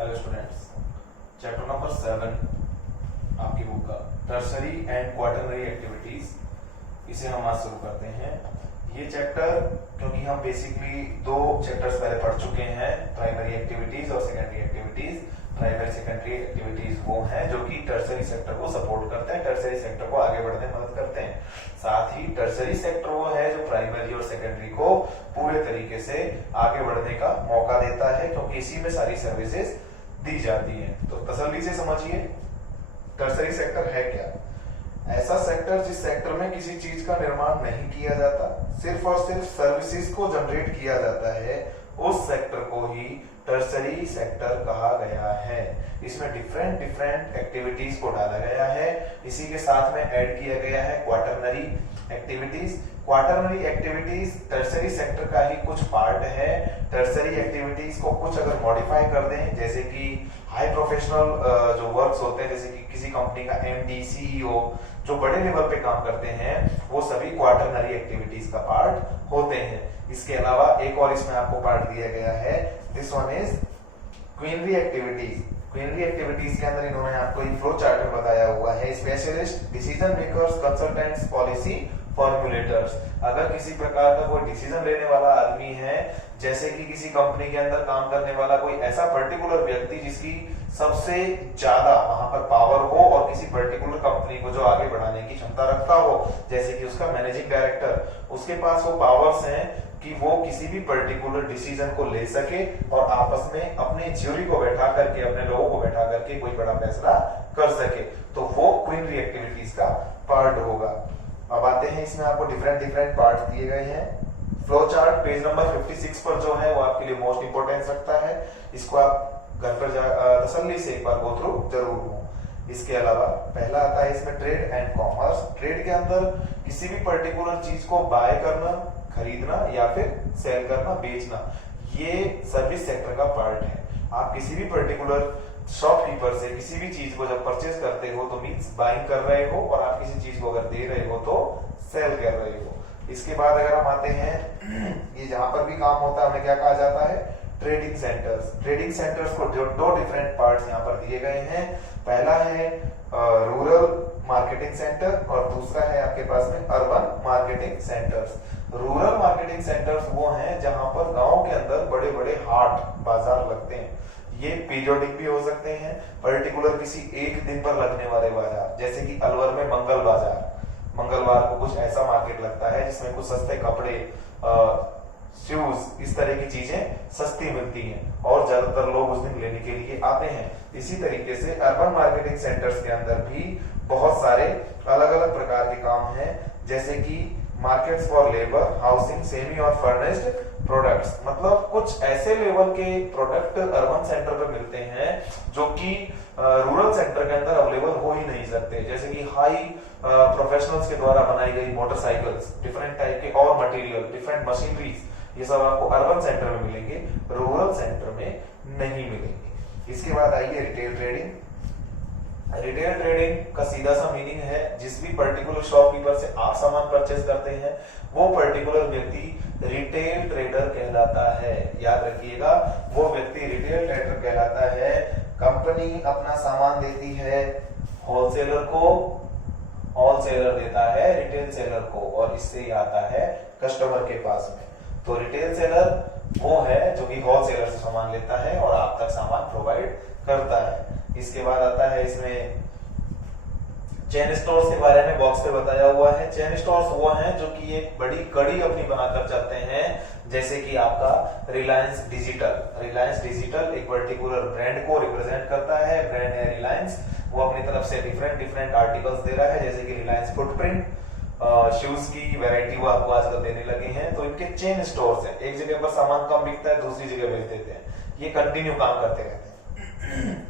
Hello students, chapter number 7 आपकी book का tertiary and quaternary activities, इसे हम आज शुरू करते हैं। ये चैप्टर क्योंकि हम बेसिकली दो चैप्टर्स पहले पढ़ चुके हैं, प्राइमरी एक्टिविटीज और secondary activities. Primary secondary activities वो हैं जो कि टर्सरी सेक्टर को सपोर्ट करते हैं, टर्सरी सेक्टर को आगे बढ़ने में मदद करते हैं। साथ ही टर्सरी सेक्टर वो है जो प्राइमरी और सेकेंडरी को पूरे तरीके से आगे बढ़ने का मौका देता है, क्योंकि इसी में सारी सर्विसेज दी जाती हैं। तो तसल्ली से समझिए, टर्सरी सेक्टर है क्या? ऐसा सेक्टर जिस सेक्टर में किसी चीज का निर्माण नहीं किया जाता, सिर्फ और सिर्फ सर्विसेज को जनरेट किया जाता है, उस सेक्टर को ही टर्सरी सेक्टर कहा गया है। इसमें डिफरेंट डिफरेंट एक्टिविटीज को डाला गया है। इसी के साथ में ऐड किया गया है quaternary activities. Quaternary activities tertiary sector का ही कुछ पार्ट है। टर्सरी एक्टिविटीज को कुछ अगर मॉडिफाई कर दें, जैसे कि हाई प्रोफेशनल जो वर्क्स होते हैं, जैसे कि किसी कंपनी का एमडी, सीईओ जो बड़े लेवल पे काम करते हैं, वो सभी क्वार्टरनरी एक्टिविटीज का पार्ट होते हैं। इसके अलावा एक और इसमें आपको पार्ट दिया गया है, this one is quinary activities. Quinary activities के अंदर इन्होंने आपको एक फ्लो चार्ट में बताया हुआ है, specialist, decision makers, consultants, policy formulators. अगर किसी प्रकार का कोई डिसीजन लेने वाला आदमी है, जैसे कि किसी कंपनी के अंदर काम करने वाला कोई ऐसा पर्टिकुलर व्यक्ति जिसकी सबसे ज्यादा वहां पर पावर हो और किसी पर्टिकुलर कंपनी को जो आगे बढ़ाने की क्षमता रखता हो, जैसे कि उसका मैनेजिंग डायरेक्टर, उसके पास वो पावर्स हैं कि वो किसी भी पर्टिकुलर डिसीजन को ले सके और आपस में अपने ज्यूरी को बैठा करके, अपने लोगों को बैठा करके कोई बड़ा फैसला कर सके, तो वो क्वीनरी एक्टिविटीज का पार्ट होगा। अब आते हैं, इसमें आपको डिफरेंट डिफरेंट पार्ट दिए गए हैं। फ्लो चार्ट पेज नंबर 56 पर जो है वो आपके लिए मोस्ट इंपोर्टेंस रखता है। इसको आप घर पर तसल्ली से एक बार गो थ्रू जरूर हो। इसके अलावा पहला आता है इसमें ट्रेड एंड कॉमर्स। ट्रेड के अंदर किसी भी पर्टिकुलर चीज को बाय करना, खरीदना या फिर सेल करना, बेचना, ये सर्विस सेक्टर का पार्ट है। आप किसी भी पर्टिकुलर शॉपकीपर से किसी भी चीज को जब परचेज करते हो तो मींस बाइंग कर रहे हो, और आप किसी चीज को अगर दे रहे हो तो सेल कर रहे हो। इसके बाद अगर हम आते हैं, ये जहां पर भी काम होता है हमें क्या कहा जाता है? Trading centres. ट्रेडिंग सेंटर्स को जो दो डिफरेंट पार्ट्स यहाँ पर दिए गए हैं। पहला है रूरल मार्केटिंग सेंटर और दूसरा है आपके पास में urban marketing centres. Rural marketing centres वो हैं जहां पर गांव के अंदर बड़े बड़े हाट बाजार लगते हैं। ये पीरियोडिक भी हो सकते हैं, पर्टिकुलर किसी एक दिन पर लगने वाले बाजार, जैसे कि अलवर में मंगल बाजार, मंगलवार को कुछ ऐसा मार्केट लगता है जिसमें कुछ सस्ते कपड़े, शूज, इस तरह की चीजें सस्ती मिलती हैं और ज्यादातर लोग उस दिन लेने के लिए आते हैं। इसी तरीके से अर्बन मार्केटिंग सेंटर्स के अंदर भी बहुत सारे अलग अलग प्रकार के काम हैं, जैसे कि markets for labour, housing, semi और फर्निश्ड प्रोडक्ट्स। मतलब कुछ ऐसे लेवल के प्रोडक्ट अर्बन सेंटर पे मिलते हैं जो कि रूरल सेंटर के अंदर अवेलेबल हो ही नहीं सकते, जैसे कि हाई प्रोफेशनल्स के द्वारा बनाई गई मोटरसाइकिल्स, डिफरेंट टाइप के और मटेरियल, डिफरेंट मशीनरीज, ये सब आपको अर्बन सेंटर में मिलेंगे, रूरल सेंटर में नहीं मिलेंगे। इसके बाद आइए रिटेल ट्रेडिंग। रिटेल ट्रेडिंग का सीधा सा मीनिंग है, जिस भी पर्टिकुलर शॉपकीपर से आप सामान परचेज करते हैं वो पर्टिकुलर व्यक्ति रिटेल ट्रेडर कहलाता है। याद रखिएगा, वो व्यक्ति रिटेल ट्रेडर कहलाता है। कंपनी अपना सामान देती है होलसेलर को, होलसेलर देता है रिटेल सेलर को, और इससे आता है कस्टमर के पास में। तो रिटेल सेलर वो है जो कि होलसेलर से सामान लेता है और आप तक सामान प्रोवाइड करता है। इसके बाद आता है इसमें चेन स्टोर्स के बारे में बॉक्स पे बताया हुआ है। चेन स्टोर्स वो हैं जो कि एक बड़ी कड़ी अपनी बनाकर चलते हैं, जैसे कि आपका रिलायंस डिजिटल। रिलायंस डिजिटल एक पर्टिकुलर ब्रांड को रिप्रेजेंट करता है, ब्रांड है रिलायंस। वो अपनी तरफ से डिफरेंट डिफरेंट आर्टिकल्स दे रहा है, जैसे कि रिलायंस फुटप्रिंट, शूज की वैरायटी वो आपको आजकल देने लगे हैं। तो इनके चेन स्टोर्स हैं, एक जगह पर सामान कम बिकता है दूसरी जगह बेच देते हैं, ये कंटिन्यू काम करते रहते हैं।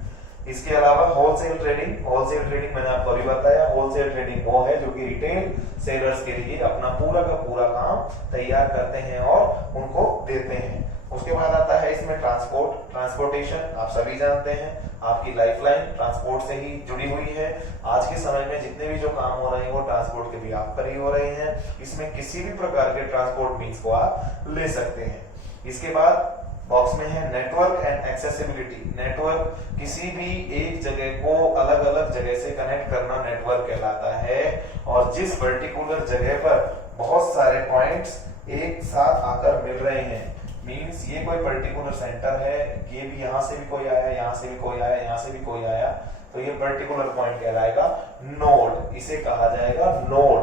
इसके अलावा होलसेल ट्रेडिंग। होलसेल ट्रेडिंग मैंने आपको अभी बताया, होलसेल ट्रेडिंग वो है जो कि रिटेल सेलर्स के लिए अपना पूरा का पूरा काम तैयार करते हैं और उनको देते हैं। उसके बाद आता है इसमें ट्रांसपोर्ट। ट्रांसपोर्टेशन आप सभी जानते हैं, आपकी लाइफलाइन ट्रांसपोर्ट से ही जुड़ी हुई है। आज के समय में जितने भी जो काम हो रहे हैं वो ट्रांसपोर्ट के बिहाफ पर ही हो रहे हैं। इसमें किसी भी प्रकार के ट्रांसपोर्ट मीन्स को आप ले सकते हैं। इसके बाद बॉक्स में है नेटवर्क एंड एक्सेसिबिलिटी। नेटवर्क किसी भी एक जगह को अलग अलग जगह से कनेक्ट करना नेटवर्क कहलाता है। और जिस पर्टिकुलर जगह पर बहुत सारे पॉइंट्स एक साथ आकर मिल रहे हैं, मींस ये कोई पर्टिकुलर सेंटर है, ये भी यहां से भी कोई आया, यहां से भी कोई आया, यहां से भी कोई आया, तो ये पर्टिकुलर पॉइंट कहलाएगा नोड। इसे कहा जाएगा नोड,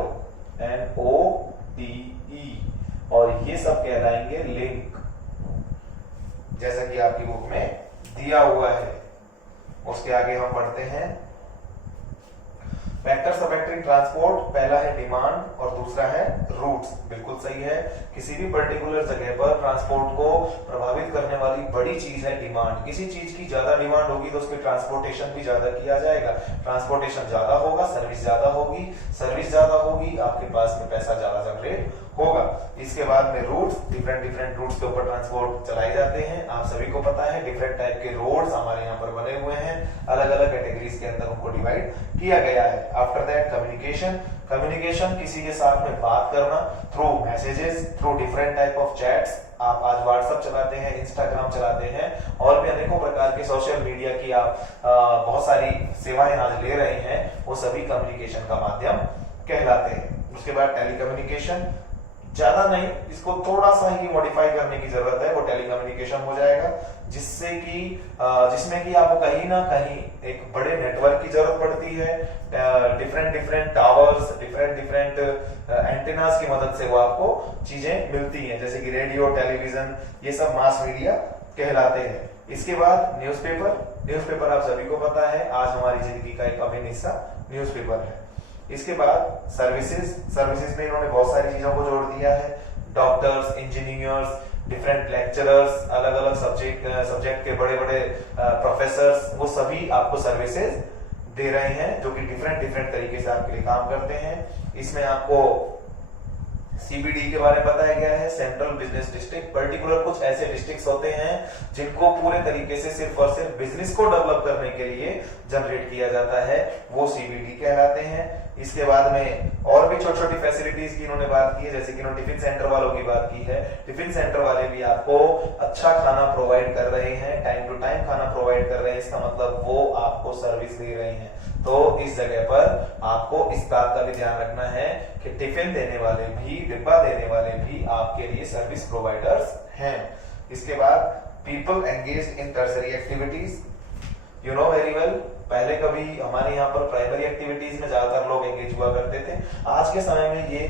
NODE। और ये सब कहलाएंगे लिंक, जैसा कि आपकी बुक में दिया हुआ है। उसके आगे हम पढ़ते हैं वेक्टर्स अफेक्टिंग ट्रांसपोर्ट। पहला है डिमांड और दूसरा है रूट्स। बिल्कुल सही है, किसी भी पर्टिकुलर जगह पर ट्रांसपोर्ट को प्रभावित करने वाली बड़ी चीज है डिमांड। किसी चीज की ज्यादा डिमांड होगी तो उसके ट्रांसपोर्टेशन भी ज्यादा किया जाएगा। ट्रांसपोर्टेशन ज्यादा होगा, सर्विस ज्यादा होगी, सर्विस ज्यादा होगी, आपके पास में पैसा ज्यादा जनरेट होगा। इसके बाद में रूट्स, डिफरेंट रूट्स के ऊपर ट्रांसपोर्ट चलाए जाते हैं। आप सभी को पता है डिफरेंट टाइप के रोड्स हमारे यहाँ पर बने हुए हैं, अलग अलग कैटेगरीज के अंदर उनको डिवाइड किया गया है। After that communication. कम्युनिकेशन किसी के साथ में बात करना through messages, through different type of chats. आप आज व्हाट्सएप चलाते हैं, इंस्टाग्राम चलाते हैं, और भी अनेकों प्रकार के सोशल मीडिया की आप बहुत सारी सेवाएं आज ले रहे हैं, वो सभी कम्युनिकेशन का माध्यम कहलाते हैं। उसके बाद टेलीकम्युनिकेशन, ज्यादा नहीं, इसको थोड़ा सा ही मॉडिफाई करने की जरूरत है, वो टेलीकम्युनिकेशन हो जाएगा, जिससे कि जिसमें कि आपको कहीं ना कहीं एक बड़े नेटवर्क की जरूरत पड़ती है। डिफरेंट टावर्स, डिफरेंट एंटेनास की मदद से वो आपको चीजें मिलती हैं, जैसे कि रेडियो, टेलीविजन, ये सब मास मीडिया कहलाते हैं। इसके बाद न्यूज़पेपर आप सभी को पता है, आज हमारी जिंदगी का एक अभिन्न हिस्सा न्यूज़पेपर है। इसके बाद सर्विसेज में इन्होंने बहुत सारी चीजों को जोड़ दिया है। डॉक्टर्स, इंजीनियर्स, डिफरेंट लेक्चरर्स, अलग अलग सब्जेक्ट के बड़े बड़े प्रोफेसर्स, वो सभी आपको सर्विसेज दे रहे हैं, जो कि डिफरेंट तरीके से आपके लिए काम करते हैं। इसमें आपको CBD के बारे में बताया गया है, सेंट्रल बिजनेस डिस्ट्रिक्ट। पर्टिकुलर कुछ ऐसे डिस्ट्रिक्ट्स होते हैं जिनको पूरे तरीके से सिर्फ और सिर्फ बिजनेस को डेवलप करने के लिए जनरेट किया जाता है, वो CBD कहलाते हैं। इसके बाद में और भी छोटी छोटी फैसिलिटीज की इन्होंने बात की है, जैसे कि इन्होंने टिफिन सेंटर वालों की बात की है। टिफिन सेंटर वाले भी आपको अच्छा खाना प्रोवाइड कर रहे हैं, टाइम टू टाइम खाना प्रोवाइड कर रहे हैं, इसका मतलब वो आपको सर्विस दे रहे हैं। तो इस जगह पर आपको इस बात का भी ध्यान रखना है कि टिफिन देने वाले भी, डिब्बा देने वाले भी आपके लिए सर्विस प्रोवाइडर्स हैं। इसके बाद people engaged in tertiary activities, you know very well, पहले कभी हमारे यहाँ पर प्राइमरी एक्टिविटीज में ज्यादातर लोग एंगेज हुआ करते थे। आज के समय में ये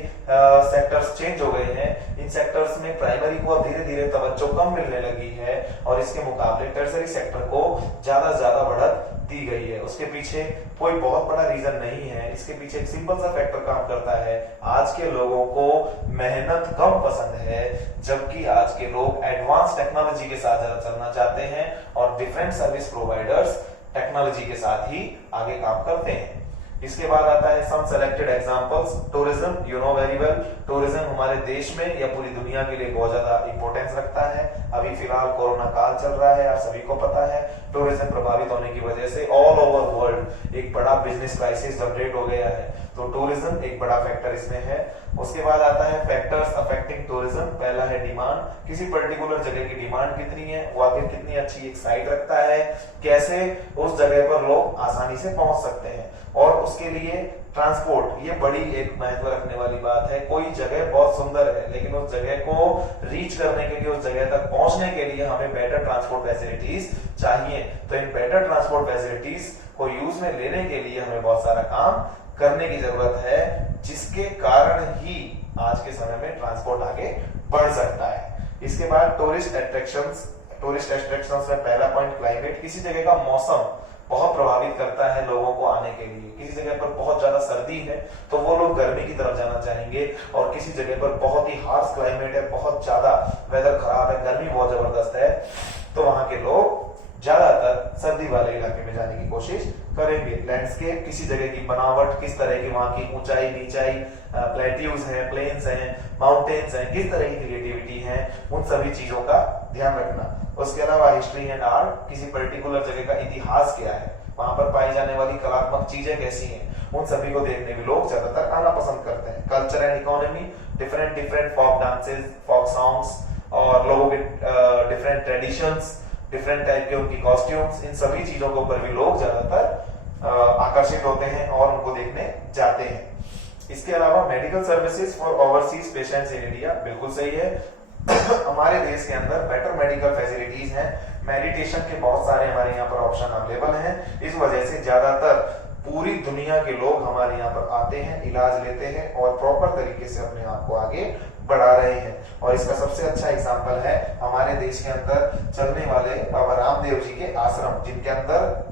सेक्टर्स चेंज हो गए हैं। इन सेक्टर्स में प्राइमरी को धीरे धीरे तवज्जो कम मिलने लगी है, और इसके मुकाबले टर्सरी सेक्टर को ज्यादा बढ़त दी गई है। उसके पीछे कोई बहुत बड़ा रीजन नहीं है, इसके पीछे एक सिंपल सा फैक्टर काम करता है। आज के लोगों को मेहनत कम पसंद है, जबकि आज के लोग एडवांस टेक्नोलॉजी के साथ ज्यादा चलना चाहते हैं, और डिफरेंट सर्विस प्रोवाइडर्स टेक्नोलॉजी के साथ ही आगे काम करते हैं। इसके बाद आता है some selected examples. Tourism, you know very well, tourism हमारे देश में या पूरी दुनिया के लिए बहुत ज्यादा इंपॉर्टेंस रखता है। अभी फिलहाल कोरोना काल चल रहा है, आप सभी को पता है। टूरिज्म प्रभावित होने की वजह से ऑल ओवर वर्ल्ड एक बड़ा बिजनेस क्राइसिस जनरेट हो गया है, तो टूरिज्म एक बड़ा फैक्टर इसमें है। उसके बाद आता है फैक्टर्स अफेक्टिंग टूरिज्म। पहला है डिमांड, किसी पर्टिकुलर जगह की डिमांड कितनी है, वो आखिर कितनी अच्छी एक साइट रखता है, कैसे उस जगह पर लोग आसानी से पहुंच सकते हैं, और उसके लिए ट्रांसपोर्ट, ये बड़ी एक महत्व रखने वाली बात है। कोई जगह बहुत सुंदर है, लेकिन उस जगह को रीच करने के लिए, उस जगह तक पहुंचने के लिए हमें बेटर ट्रांसपोर्ट फैसिलिटीज चाहिए। तो इन बेटर ट्रांसपोर्ट फैसिलिटीज को यूज में लेने के लिए हमें बहुत सारा काम करने की जरूरत है, जिसके कारण ही आज के समय में ट्रांसपोर्ट आगे बढ़ सकता है। इसके बाद टूरिस्ट अट्रैक्शंस। टूरिस्ट अट्रैक्शंस में पहला पॉइंट क्लाइमेट। किसी जगह का मौसम बहुत प्रभावित करता है लोगों को आने के लिए। किसी जगह पर बहुत ज्यादा सर्दी है तो वो लोग गर्मी की तरफ जाना चाहेंगे, और किसी जगह पर बहुत ही हार्श क्लाइमेट है, बहुत ज्यादा वेदर खराब है, गर्मी बहुत जबरदस्त है, तो वहां के लोग ज्यादातर सर्दी वाले इलाके में जाने की कोशिश करेंगे। लैंडस्केप, किसी जगह की बनावट, किस तरह की वहां की ऊंचाई नीचाई, प्लेट्यूज हैं, प्लेन्स हैं, माउंटेन्स हैं, किस तरह की क्रिएटिविटी है, उन सभी चीजों का ध्यान रखना। उसके अलावा हिस्ट्री एंड आर्ट, किसी पर्टिकुलर जगह का इतिहास क्या है, वहां पर पाई जाने वाली कलात्मक चीजें कैसी हैं, उन सभी को देखने भी लोग ज्यादातर आना पसंद करते हैं। Culture and economy, different folk dances, folk songs, और लोगों के डिफरेंट ट्रेडिशंस, डिफरेंट टाइप के उनकी कॉस्ट्यूम्स, इन सभी चीजों के ऊपर भी लोग ज्यादातर आकर्षित होते हैं और उनको देखने जाते हैं। इसके अलावा medical services for overseas patients in India, बिल्कुल सही है। हमारे देश के अंदर बेटर मेडिकल फैसिलिटीज हैं, मेडिटेशन के बहुत सारे हमारे यहाँ पर ऑप्शन अवेलेबल हैं। इस वजह से ज्यादातर पूरी दुनिया के लोग हमारे यहाँ पर आते हैं, इलाज लेते हैं और प्रॉपर तरीके से अपने आप को आगे बढ़ा रहे हैं। और इसका सबसे अच्छा एग्जाम्पल है हमारे देश के अंदर चलने वाले बाबा रामदेव जी के आश्रम, जिनके अंदर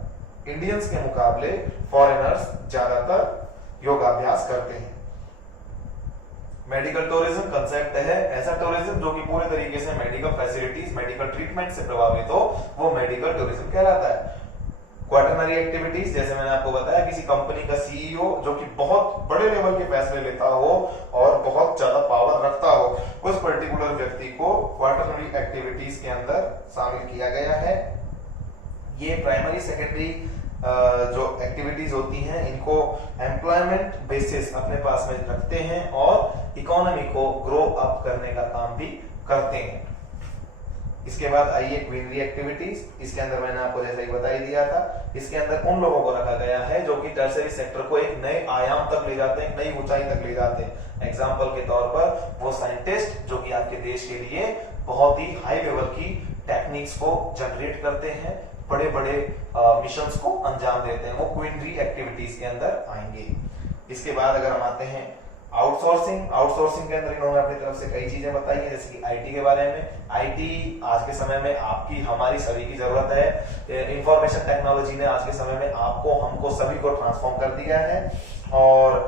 इंडियंस के मुकाबले फॉरेनर्स ज्यादातर योगाभ्यास करते हैं। मेडिकल टूरिज्म कंसेप्ट है ऐसा टूरिज्म जो कि पूरे तरीके से मेडिकल फैसिलिटीज, मेडिकल ट्रीटमेंट से प्रभावित हो, वो मेडिकल टूरिज्म कहलाता है। क्वाटरनरी एक्टिविटीज, जैसे मैंने आपको बताया, किसी कंपनी का सीईओ जो कि बहुत बड़े लेवल के फैसले लेता हो और बहुत ज्यादा पावर रखता हो, उस पर्टिकुलर व्यक्ति को क्वाटरनरी एक्टिविटीज के अंदर शामिल किया गया है। ये प्राइमरी सेकेंडरी जो एक्टिविटीज होती हैं, इनको एम्प्लॉयमेंट बेसिस अपने पास में रखते हैं और इकोनॉमी को ग्रो अप करने का काम भी करते हैं। इसके बाद आइए क्वीनरी एक्टिविटीज। इसके अंदर मैंने आपको जैसे ही बता ही दिया था, इसके अंदर उन लोगों को रखा गया है जो कि टर्सरी सेक्टर को एक नए आयाम तक ले जाते हैं, नई ऊंचाई तक ले जाते हैं। एग्जाम्पल के तौर पर वो साइंटिस्ट जो कि आपके देश के लिए बहुत ही हाई लेवल की टेक्निक्स को जनरेट करते हैं, बड़े बड़े मिशंस को अंजाम देते हैं, वो क्वीनरी एक्टिविटीज के अंदर आएंगे। इसके बाद अगर हम आते हैं आउटसोर्सिंग, आउटसोर्सिंग के अंदर इन्होंने अपनी तरफ से कई चीजें बताई है, जैसे कि आईटी के बारे में। आईटी आज के समय में आपकी हमारी सभी की जरूरत है। इंफॉर्मेशन टेक्नोलॉजी ने आज के समय में आपको, हमको सभी को ट्रांसफॉर्म कर दिया है और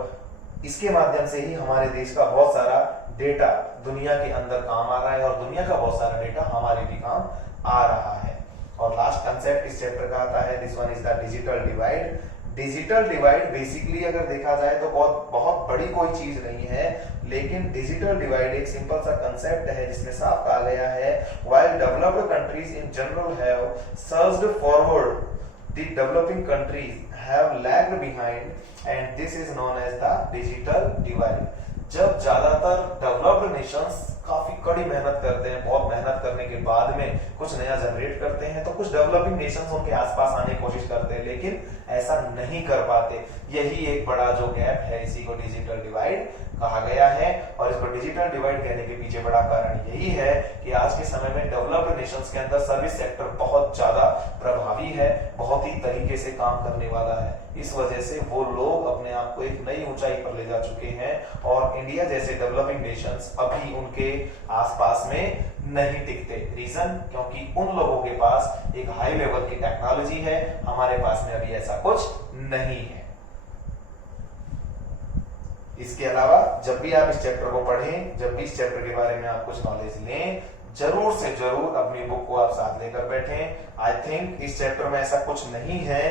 इसके माध्यम से ही हमारे देश का बहुत सारा डेटा दुनिया के अंदर काम आ रहा है और दुनिया का बहुत सारा डेटा हमारे भी काम आ रहा है। और लास्ट कंसेप्ट इस चैप्टर का आता है, this one is the digital divide. Digital divide basically अगर देखा जाए तो बहुत बड़ी कोई चीज नहीं है, लेकिन डिजिटल डिवाइड एक सिंपल सा कंसेप्ट है जिसमें साफ कहा गया है, while developed countries in general have surged forward, the developing countries have lagged behind and this is known as the digital divide. जब ज्यादातर डेवलप्ड नेशंस काफी कड़ी मेहनत करते हैं, बहुत मेहनत करने के बाद में कुछ नया जनरेट करते हैं, तो कुछ डेवलपिंग नेशंस उनके आसपास आने की कोशिश करते हैं, लेकिन ऐसा नहीं कर पाते। यही एक बड़ा जो गैप है, इसी को डिजिटल डिवाइड कहा गया है। और इसको डिजिटल डिवाइड कहने के पीछे बड़ा कारण यही है कि आज के समय में डेवलप्ड नेशंस के अंदर सर्विस सेक्टर बहुत ज्यादा प्रभावी है, बहुत ही तरीके से काम करने वाला है। इस वजह से वो लोग अपने आप को एक नई ऊंचाई पर ले जा चुके हैं और इंडिया जैसे डेवलपिंग नेशंस अभी उनके आसपास में नहीं टिकते। रीजन, क्योंकि उन लोगों के पास एक हाई लेवल की टेक्नोलॉजी है, हमारे पास में अभी ऐसा कुछ नहीं है। इसके अलावा जब भी आप इस चैप्टर को पढ़ें, जब भी इस चैप्टर के बारे में आप कुछ नॉलेज लें, जरूर से जरूर अपनी बुक को आप साथ लेकर बैठें। आई थिंक इस चैप्टर में ऐसा कुछ नहीं है